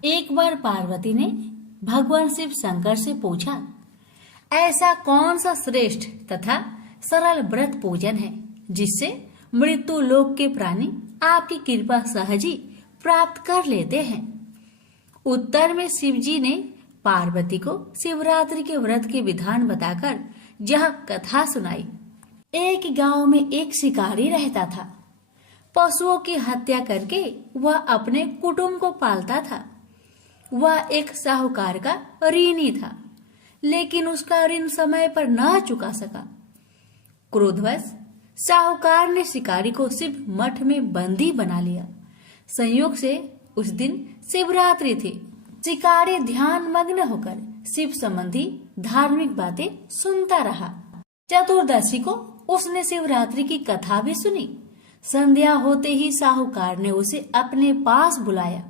एक बार पार्वती ने भगवान शिव शंकर से पूछा, ऐसा कौन सा श्रेष्ठ तथा सरल व्रत पूजन है जिससे मृत्यु लोक के प्राणी आपकी कृपा सहज ही प्राप्त कर लेते हैं। उत्तर में शिवजी ने पार्वती को शिवरात्रि के व्रत के विधान बताकर यह कथा सुनाई। एक गांव में एक शिकारी रहता था। पशुओं की हत्या करके वह अपने कुटुंब को पालता था। वह एक साहूकार का ऋणी था, लेकिन उसका ऋण समय पर न चुका सका। क्रोधवश साहूकार ने शिकारी को शिव मठ में बंदी बना लिया। संयोग से उस दिन शिवरात्रि थी। शिकारी ध्यान मग्न होकर शिव संबंधी धार्मिक बातें सुनता रहा। चतुर्दशी को उसने शिवरात्रि की कथा भी सुनी। संध्या होते ही साहूकार ने उसे अपने पास बुलाया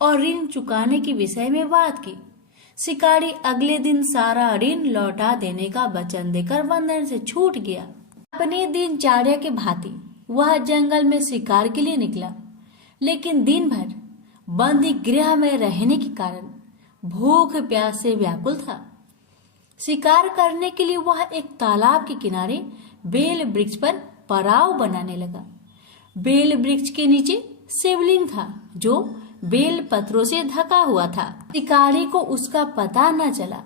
और ऋण चुकाने के विषय में बात की। शिकारी अगले दिन सारा ऋण लौटा देने का वचन देकर बंधन से छूट गया। अपनी दिनचर्या के भांति वह जंगल में शिकार के लिए निकला, लेकिन दिन भर बंदी गृह में रहने के कारण भूख प्यास से व्याकुल था। शिकार करने के लिए वह एक तालाब के किनारे बेल वृक्ष पर पड़ाव बनाने लगा। बेल वृक्ष के नीचे शिवलिंग था जो बेल पत्रों से ढका हुआ था। शिकारी को उसका पता न चला।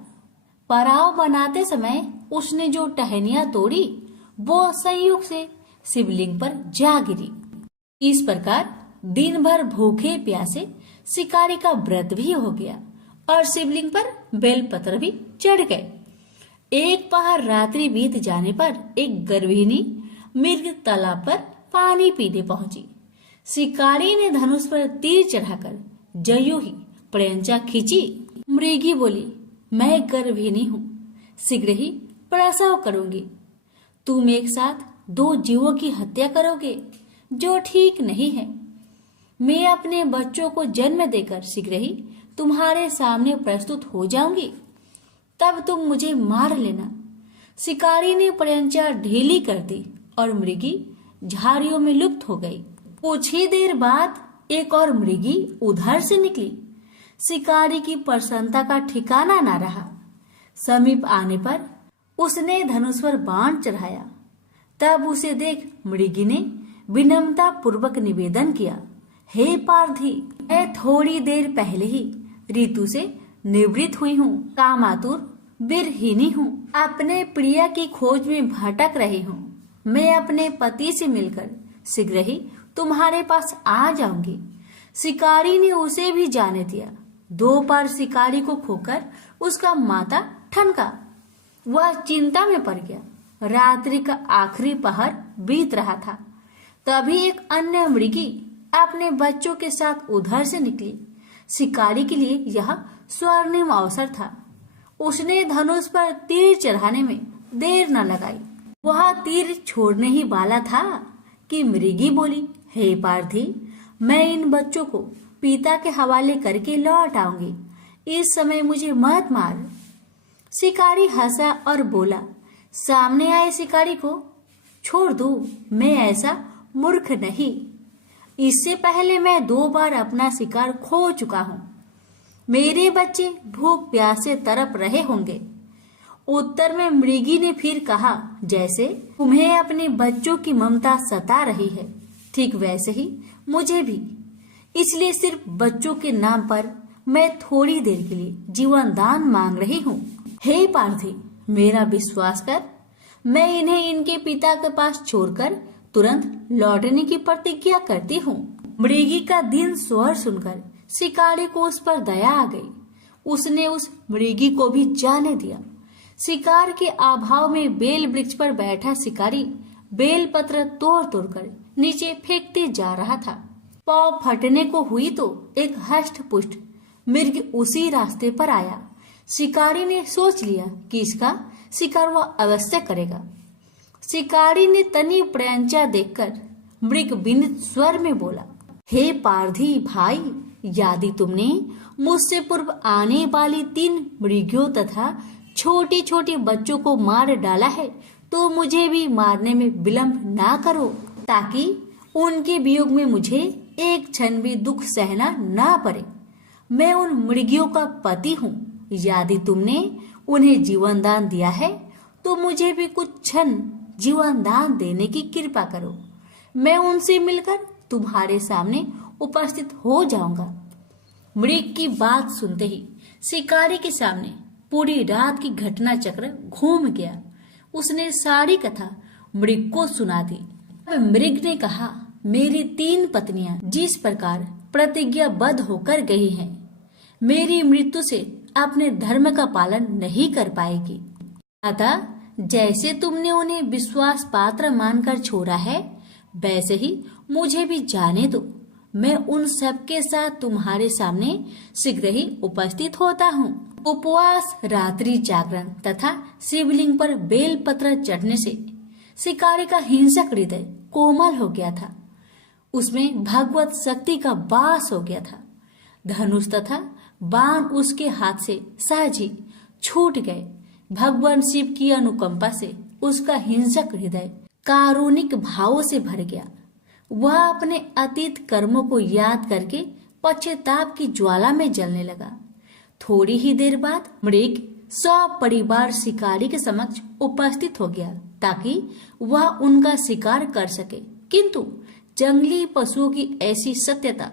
पड़ाव बनाते समय उसने जो टहनियां तोड़ी वो संयोग से शिवलिंग पर जा गिरी। इस प्रकार दिन भर भूखे प्यासे शिकारी का व्रत भी हो गया और शिवलिंग पर बेलपत्र भी चढ़ गए। एक पहर रात्रि बीत जाने पर एक गर्भिणी मृग तालाब पर पानी पीने पहुंची। शिकारी ने धनुष पर तीर चढ़ाकर जयो ही प्रयंचा खींची। मृगी बोली, मैं गर्भिणी हूँ, शीघ्र ही प्रसव करूंगी। तुम एक साथ 2 जीवों की हत्या करोगे, जो ठीक नहीं है। मैं अपने बच्चों को जन्म देकर शीघ्र ही तुम्हारे सामने प्रस्तुत हो जाऊंगी, तब तुम मुझे मार लेना। शिकारी ने प्रयंचा ढीली कर दी और मृगी झाड़ियों में लुप्त हो गई। कुछ ही देर बाद एक और मृगी उधर से निकली। शिकारी की प्रसन्नता का ठिकाना न रहा। समीप आने पर उसने धनुष पर बाण चढ़ाया। तब उसे देख मृगी ने विनम्रता पूर्वक निवेदन किया, हे पार्थी, मैं थोड़ी देर पहले ही ऋतु से निवृत्त हुई हूँ, कामातुर वीरहीनी हूँ, अपने प्रिय की खोज में भटक रही हूँ। मैं अपने पति से मिलकर शीघ्र ही तुम्हारे पास आ जाऊंगी। शिकारी ने उसे भी जाने दिया। 2 बार शिकारी को खोकर उसका माथा ठनका। वह चिंता में पड़ गया। रात्रि का आखिरी पहर बीत रहा था। तभी एक अन्य मृगी अपने बच्चों के साथ उधर से निकली। शिकारी के लिए यह स्वर्णिम अवसर था। उसने धनुष पर तीर चढ़ाने में देर न लगाई। वह तीर छोड़ने ही वाला था कि मृगी बोली, हे पार्थी, मैं इन बच्चों को पिता के हवाले करके लौट आऊंगी। इस समय मुझे मत मार। शिकारी हंसा और बोला, सामने आए शिकारी को छोड़ दो, मैं ऐसा मूर्ख नहीं। इससे पहले मैं 2 बार अपना शिकार खो चुका हूँ। मेरे बच्चे भूख प्यास से तड़प रहे होंगे। उत्तर में मृगी ने फिर कहा, जैसे तुम्हें अपने बच्चों की ममता सता रही है, ठीक वैसे ही मुझे भी। इसलिए सिर्फ बच्चों के नाम पर मैं थोड़ी देर के लिए जीवन दान मांग रही हूँ। हे पार्थी, मेरा विश्वास कर, मैं इन्हें इनके पिता के पास छोड़कर तुरंत लौटने की प्रतिज्ञा करती हूँ। मृगी का दीन स्वर सुनकर शिकारी को उस पर दया आ गई। उसने उस मृगी को भी जाने दिया। शिकार के अभाव में बेल वृक्ष पर बैठा शिकारी बेल पत्र तोड़ तोड़कर नीचे फेंकते जा रहा था। पाँव फटने को हुई तो एक हष्ट पुष्ट मृग उसी रास्ते पर आया। शिकारी ने सोच लिया कि इसका शिकार वह अवश्य करेगा। शिकारी ने तनी प्रयंचा देखकर मृग विनीत स्वर में बोला, हे पारधी भाई, यदि तुमने मुझसे पूर्व आने वाली 3 मृगियों तथा छोटे छोटे बच्चों को मार डाला है तो मुझे भी मारने में विलंब ना करो, ताकि उनके वियोग में मुझे एक क्षण भी दुख सहना ना पड़े। मैं उन मृगियों का पति हूँ। यदि तुमने उन्हें जीवन दान दिया है तो मुझे भी कुछ क्षण जीवन दान देने की कृपा करो। मैं उनसे मिलकर तुम्हारे सामने उपस्थित हो जाऊंगा। मृग की बात सुनते ही शिकारी के सामने पूरी रात की घटना चक्र घूम गया। उसने सारी कथा मृग को सुना दी। अब मृग ने कहा, मेरी 3 पत्नियां जिस प्रकार प्रतिज्ञाबद्ध होकर गई हैं, मेरी मृत्यु से अपने धर्म का पालन नहीं कर पाएगी। अतः जैसे तुमने उन्हें विश्वास पात्र मानकर छोड़ा है, वैसे ही मुझे भी जाने दो। मैं उन सबके साथ तुम्हारे सामने शीघ्र ही उपस्थित होता हूँ। उपवास, रात्रि जागरण तथा शिवलिंग पर बेलपत्र चढ़ने से शिकारी का हिंसक हृदय कोमल हो गया था। उसमें भगवत शक्ति का वास हो गया था। धनुष तथा बाण उसके हाथ से सहज ही छूट गए। भगवान शिव की अनुकंपा से उसका हिंसक हृदय कारुणिक भावों से भर गया। वह अपने अतीत कर्मों को याद करके पश्चाताप की ज्वाला में जलने लगा। थोड़ी ही देर बाद मृग सपरिवार शिकारी के समक्ष उपस्थित हो गया ताकि वह उनका शिकार कर सके, किंतु जंगली पशुओं की ऐसी सत्यता,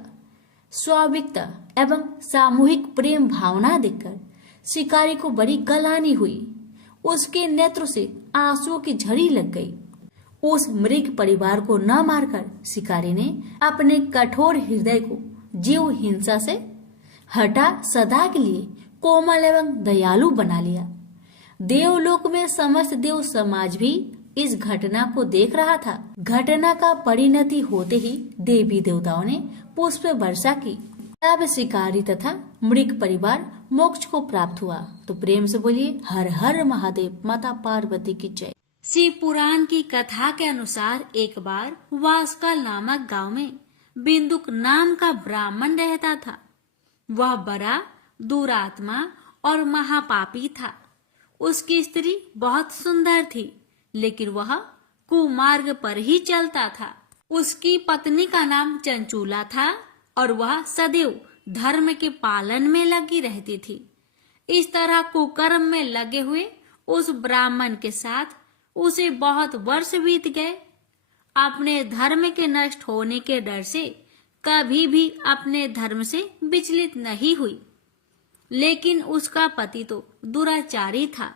स्वाभाविकता एवं सामूहिक प्रेम भावना देखकर शिकारी को बड़ी गलानी हुई। उसके नेत्र से आंसुओं की झड़ी लग गई। उस मृग परिवार को न मारकर शिकारी ने अपने कठोर हृदय को जीव हिंसा से हटा सदा के लिए कोमल एवं दयालु बना लिया। देवलोक में समस्त देव समाज भी इस घटना को देख रहा था। घटना का परिणति होते ही देवी देवताओं ने पुष्प वर्षा की। तब शिकारी तथा मृग परिवार मोक्ष को प्राप्त हुआ। तो प्रेम से बोलिए हर हर महादेव, माता पार्वती की जय। शिव पुराण की कथा के अनुसार एक बार वासकाल नामक गांव में बिंदुक नाम का ब्राह्मण रहता था। वह बड़ा दुरात्मा और महापापी था। उसकी स्त्री बहुत सुंदर थी, लेकिन वह कुमार्ग पर ही चलता था। उसकी पत्नी का नाम चंचूला था और वह सदैव धर्म के पालन में लगी रहती थी। इस तरह कुकर्म में लगे हुए उस ब्राह्मण के साथ उसे बहुत वर्ष बीत गए। अपने धर्म के नष्ट होने के डर से कभी भी अपने धर्म से विचलित नहीं हुई। लेकिन उसका पति तो दुराचारी था,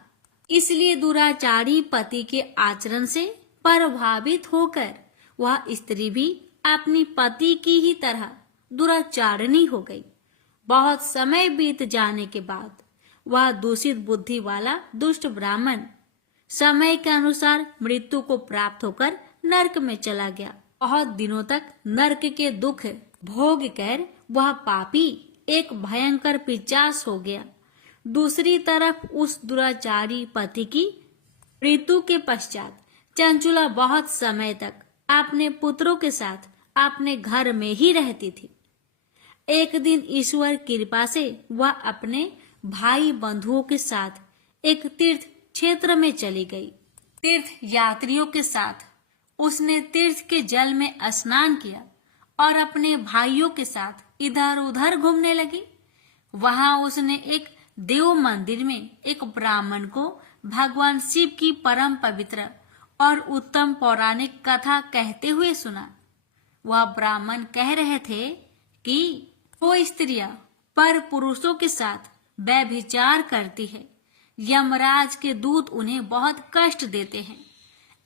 इसलिए दुराचारी पति के आचरण से प्रभावित होकर वह स्त्री भी अपनी पति की ही तरह दुराचारणी हो गई। बहुत समय बीत जाने के बाद वह दूषित बुद्धि वाला दुष्ट ब्राह्मण समय के अनुसार मृत्यु को प्राप्त होकर नरक में चला गया। बहुत दिनों तक नरक के दुख भोग कर वह पापी एक भयंकर पिशाच हो गया। दूसरी तरफ उस दुराचारी पति की मृत्यु के पश्चात चंचुला बहुत समय तक अपने पुत्रों के साथ अपने घर में ही रहती थी। एक दिन ईश्वर कृपा से वह अपने भाई बंधुओं के साथ एक तीर्थ क्षेत्र में चली गई। तीर्थ यात्रियों के साथ उसने तीर्थ के जल में स्नान किया और अपने भाइयों के साथ इधर उधर घूमने लगी। वहां उसने एक देव मंदिर में एक ब्राह्मण को भगवान शिव की परम पवित्र और उत्तम पौराणिक कथा कहते हुए सुना। वह ब्राह्मण कह रहे थे कि वो स्त्रियां पर पुरुषों के साथ व्यभिचार करती है। यमराज के दूत उन्हें बहुत कष्ट देते हैं।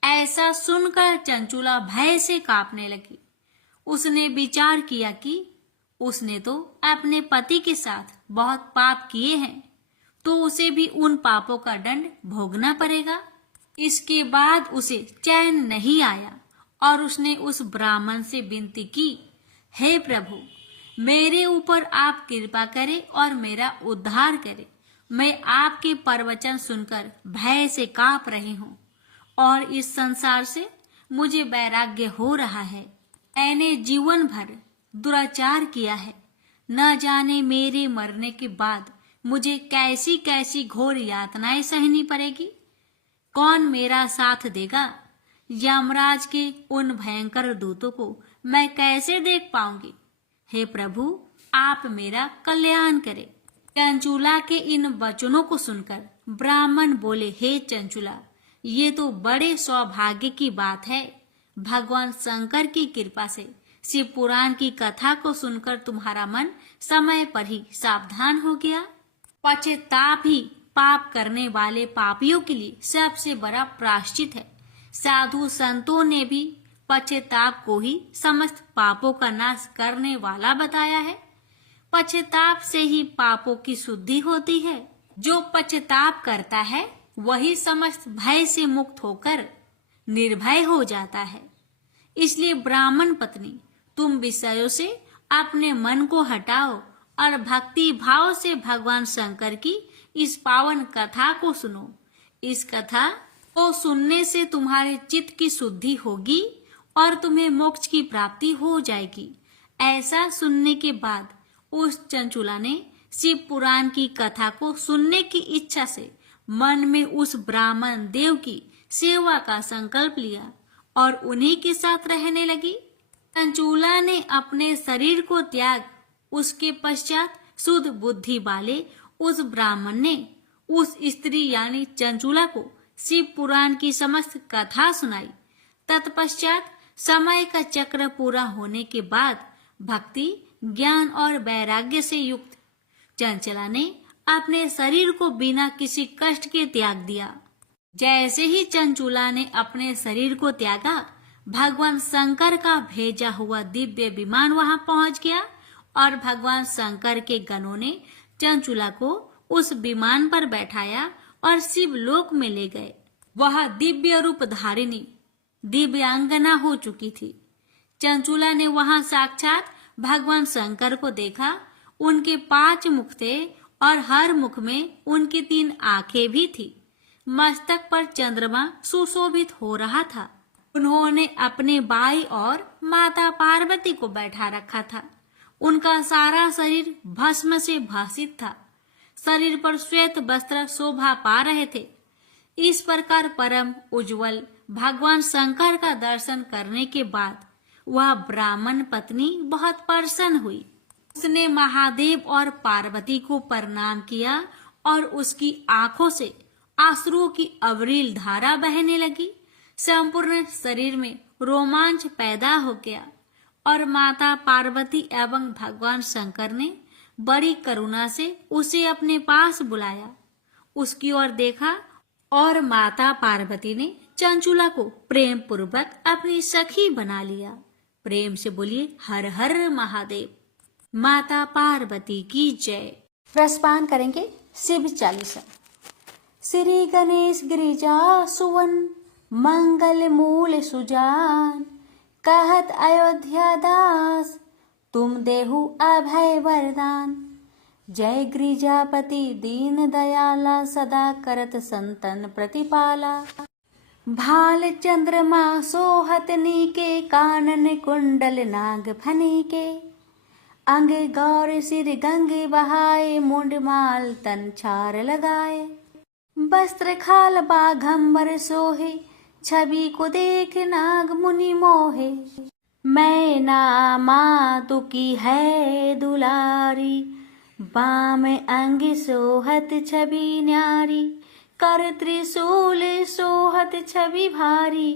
ऐसा सुनकर चंचुला भय से कांपने लगी। उसने विचार किया कि उसने तो अपने पति के साथ बहुत पाप किए हैं, तो उसे भी उन पापों का दंड भोगना पड़ेगा। इसके बाद उसे चैन नहीं आया और उसने उस ब्राह्मण से विनती की, हे प्रभु, मेरे ऊपर आप कृपा करें और मेरा उद्धार करें। मैं आपके प्रवचन सुनकर भय से कांप रही हूँ और इस संसार से मुझे वैराग्य हो रहा है। मैंने जीवन भर दुराचार किया है। न जाने मेरे मरने के बाद मुझे कैसी कैसी घोर यातनाएं सहनी पड़ेगी। कौन मेरा साथ देगा? यमराज के उन भयंकर दूतों को मैं कैसे देख पाऊंगी? हे प्रभु, आप मेरा कल्याण करें। चंचूला के इन वचनों को सुनकर ब्राह्मण बोले, हे चंचूला, ये तो बड़े सौभाग्य की बात है। भगवान शंकर की कृपा से शिव पुराण की कथा को सुनकर तुम्हारा मन समय पर ही सावधान हो गया। पश्चाताप ही पाप करने वाले पापियों के लिए सबसे बड़ा प्रायश्चित है। साधु संतों ने भी पश्चाताप को ही समस्त पापों का नाश करने वाला बताया है। पश्चाताप से ही पापों की शुद्धि होती है। जो पश्चाताप करता है वही समस्त भय से मुक्त होकर निर्भय हो जाता है। इसलिए ब्राह्मण पत्नी, तुम विषयों से अपने मन को हटाओ और भक्ति भाव से भगवान शंकर की इस पावन कथा को सुनो। इस कथा को सुनने से तुम्हारे चित्त की शुद्धि होगी और तुम्हें मोक्ष की प्राप्ति हो जाएगी। ऐसा सुनने के बाद उस चंचूला ने शिव पुराण की कथा को सुनने की इच्छा से मन में उस ब्राह्मण देव की सेवा का संकल्प लिया और उन्हीं के साथ रहने लगी। चंचूला ने अपने शरीर को त्याग, उसके पश्चात शुद्ध बुद्धि वाले उस ब्राह्मण ने उस स्त्री यानी चंचूला को शिव पुराण की समस्त कथा सुनाई। तत्पश्चात समय का चक्र पूरा होने के बाद भक्ति, ज्ञान और वैराग्य से युक्त चंचला ने अपने शरीर को बिना किसी कष्ट के त्याग दिया। जैसे ही चंचूला ने अपने शरीर को त्यागा, भगवान शंकर का भेजा हुआ दिव्य विमान वहां पहुंच गया और भगवान शंकर के गणों ने चंचूला को उस विमान पर बैठाया और शिव लोक में ले गए। वह दिव्य रूप धारिणी दिव्यांगना हो चुकी थी। चंचूला ने वहां साक्षात भगवान शंकर को देखा। उनके 5 मुख थे और हर मुख में उनकी 3 आंखें भी थी। मस्तक पर चंद्रमा सुशोभित हो रहा था। उन्होंने अपने बाई और माता पार्वती को बैठा रखा था। उनका सारा शरीर भस्म से भासित था। शरीर पर श्वेत वस्त्र शोभा पा रहे थे। इस प्रकार परम उज्जवल भगवान शंकर का दर्शन करने के बाद वह ब्राह्मण पत्नी बहुत प्रसन्न हुई। उसने महादेव और पार्वती को प्रणाम किया और उसकी आंखों से आंसुओं की अविरल धारा बहने लगी। संपूर्ण शरीर में रोमांच पैदा हो गया और माता पार्वती एवं भगवान शंकर ने बड़ी करुणा से उसे अपने पास बुलाया। उसकी ओर देखा और माता पार्वती ने चंचूला को प्रेम पूर्वक अपनी सखी बना लिया। प्रेम से बोलिए हर हर महादेव। माता पार्वती की जय। रसपान करेंगे शिव चालीसा। श्री गणेश गिरिजा सुवन मंगल मूल सुजान, कहत अयोध्या दास तुम देहु अभय वरदान। जय गिरिजापति दीन दयाला, सदा करत संतन प्रतिपाला। भाल चंद्रमा सोहत नीके, कानन कुंडल नाग फनीके। अंग गौर सिर गंगे बहाए, मुंड माल तन छार लगाए। वस्त्र खाल बाघंबर सोहे, छवि को देख नाग मुनि मोहे। मैना मातु की है दुलारी, बाम अंग सोहत छवि न्यारी। कर त्रिशूल सोहत छवि भारी,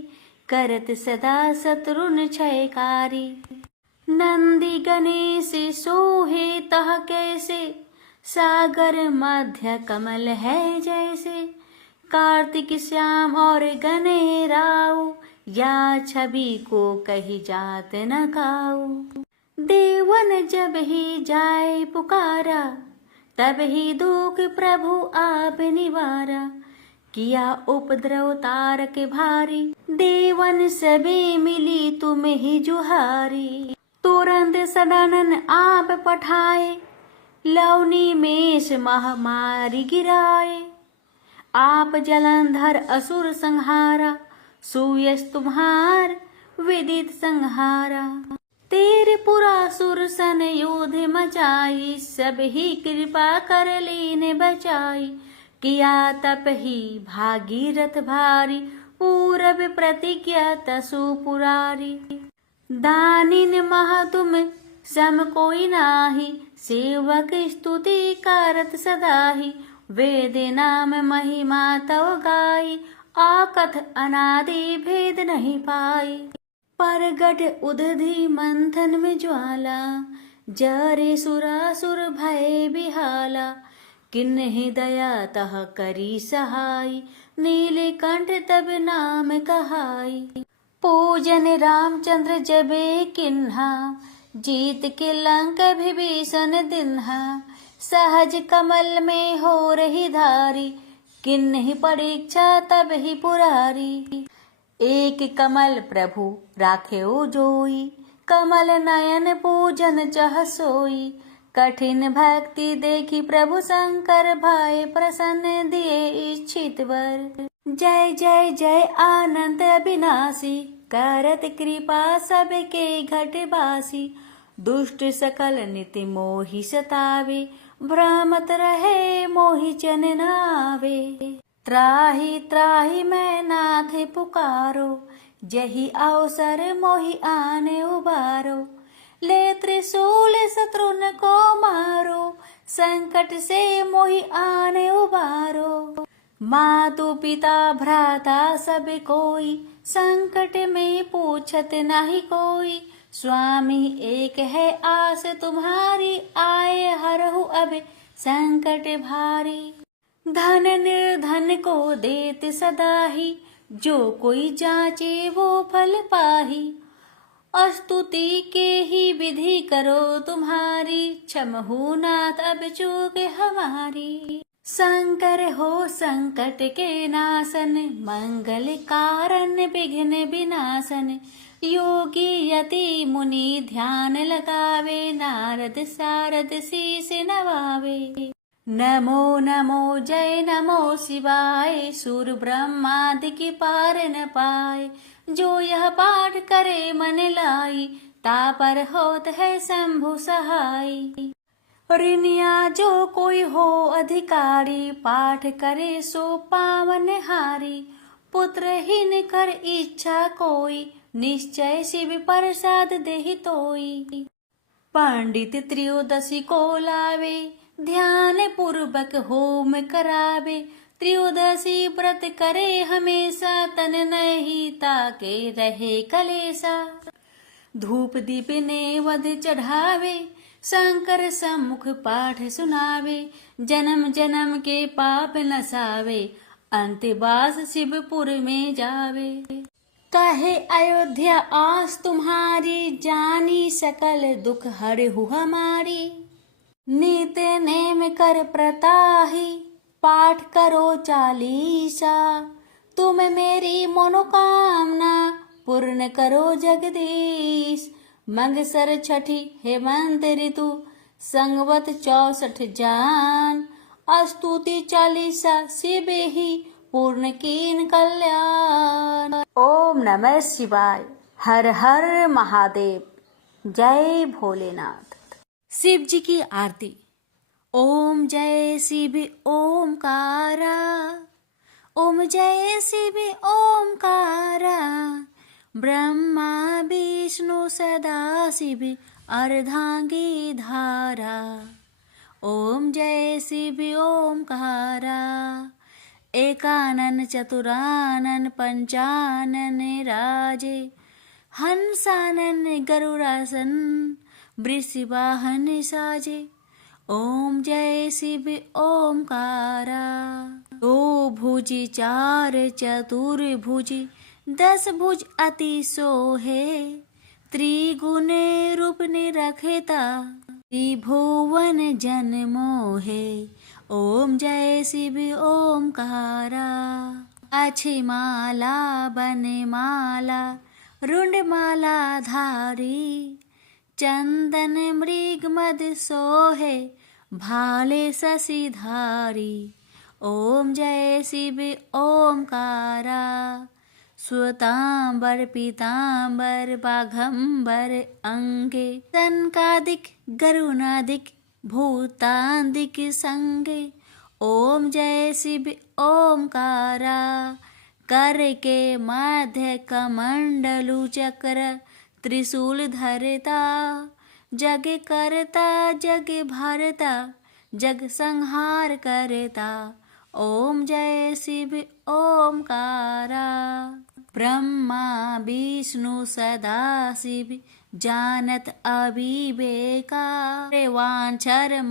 करत सदा शत्रुन क्षयकारी। नंदी गणेश सोहे तह कैसे, सागर मध्य कमल है जैसे। कार्तिक श्याम और गणेराऊ, या छवि को कही जात न काऊ। देवन जब ही जाए पुकारा, तब ही दुख प्रभु आप निवारा। किया उपद्रव तारक भारी, देवन सभी मिली तुम ही जुहारी। तुरंत सदानन आप पठाए, लवनी मेष महामारी गिराए। आप जलंधर असुर संहारा, सुयश तुम्हार विदित संहारा। तेरे पुरासुर सन योध मचाई, सब ही कृपा कर लीन बचाई। किया तप ही भागीरथ भारी, पूरब प्रतिज्ञा तसु पुरारी। दानिन मह तुम सम कोई नाही, सेवक स्तुति कारत सदाहि, वेद नाम महिमा तव गाई, आकथ अनादि भेद नहीं पाई। परगट उदधि मंथन में ज्वाला, जरे सुरासुर भय बिहाला, किन्हि दया तह करी सहाय, नीलकंठ तब नाम कहाई। पूजन रामचंद्र जबे किन्हा, जीत के लंक विभीषण दिन्हा, सहज कमल में हो रही धारी, किन्हि परीक्षा तब ही पुरारी। एक कमल प्रभु राखेउ जोई, कमल नयन पूजन चह सोई, कठिन भक्ति देखी प्रभु शंकर, भाई प्रसन्न दिए इच्छित वर। जय जय जय आनंद अविनाशी, करत कृपा सबके घट बासी, दुष्ट सकल निति मोहि सतावे, भ्रमत रहे मोहि चन नावे। त्राहि त्राहि मैं नाथ पुकारो, जही अवसर मोहि आने उबारो, ले त्रिशूल शत्रुन को मारो, संकट से मोहि आने उबारो। मातु पिता भ्राता सब कोई, संकट में पूछत नहीं कोई, स्वामी एक है आस तुम्हारी, आए हरहु अब संकट भारी। धन निर्धन को देत सदाही, जो कोई जाचे वो फल पाही, स्तुति के ही विधि करो तुम्हारी, क्षमहु नाथ अब चूक हमारी। शंकर हो संकट के नाशन, मंगल कारण विघ्न विनाशन, योगी यति मुनि ध्यान लगावे, नारद सारद शीस नवावे। नमो नमो जय नमो शिवाय, सुर ब्रह्मादि की पार न पाए, जो यह पाठ करे मन लाई, तापर होत है शंभु सहाय। ऋणिया जो कोई हो अधिकारी, पाठ करे सो पावन हारी, पुत्रहीन कर इच्छा कोई, निश्चय शिव प्रसाद देहि तोई। पंडित त्रयोदशी को लावे, ध्यान पूर्वक होम करावे, त्रयोदशी व्रत करे हमेशा, तन नहीं ताके रहे कलेसा। धूप दीप नेवद चढ़ावे, शंकर सम्मुख पाठ सुनावे, जन्म जन्म के पाप नसावे, अंतवास शिवपुर में जावे। कहे अयोध्या आस तुम्हारी, जानी सकल दुख हरहु हमारी। नित नेम कर प्रताहि, पाठ करो चालीसा, तुम मेरी मनोकामना पूर्ण करो जगदीश। मंगसर छठी हेमंत ऋतु, संगवत 64 जान, स्तुति चालीसा शिव ही पूर्ण कीन कल्याण। ओम नमः शिवाय। हर हर महादेव। जय भोलेनाथ। शिव जी की आरती। ओम जय शिव ओमकारा, ओम जय शिव ओमकारा, ब्रह्मा विष्णु सदा शिव अर्धांगी धारा। ओम जय शिव ओमकारा, एकानन चतुरानन पंचानन राजे, हंसानन गरुड़ासन वृषवाहन साजे। ओम जय शिव ओमकारा। दो भुजी चार चतुर्भुजी, 10 भुज अति सोहे, त्रिगुण रूप निरखता, त्रिभुवन जन मोहे। ओम जय शिव ओमकारा। अच्छी माला बन माला, रुंड माला धारी, चंदन मृग मद सोहे, भाले शशि धारी। ओम जय शिव ओमकारा। श्वेतांबर पीतांबर बाघंबर अंगे, सनकादिक गरुणादिक भूतादिक संगे। ओम जय शिव ओमकारा। कर के मध्य कमंडलु चक्र, त्रिशूल धरता, जग करता जग भरता जग संहार करता। ओम जय शिव ओमकारा। ब्रह्मा विष्णु सदा शिव जानत अविवेका। वांछर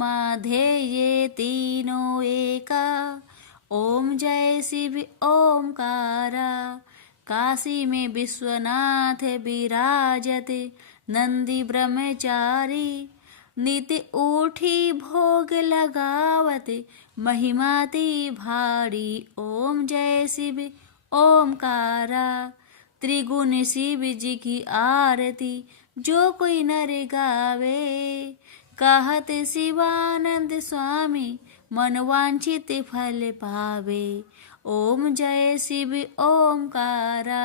ध्येये तीनों एका। ओम जय शिव ओमकारा। काशी में विश्वनाथ विराजते नंदी ब्रह्मचारी। नित्य उठी भोग लगावते महिमाति भारी। ओम जय शिव ओमकारा। त्रिगुण शिव जी की आरती जो कोई नर गावे। कहत शिवानंद स्वामी मनवांछित फल पावे। ओम जय शिव ओमकारा।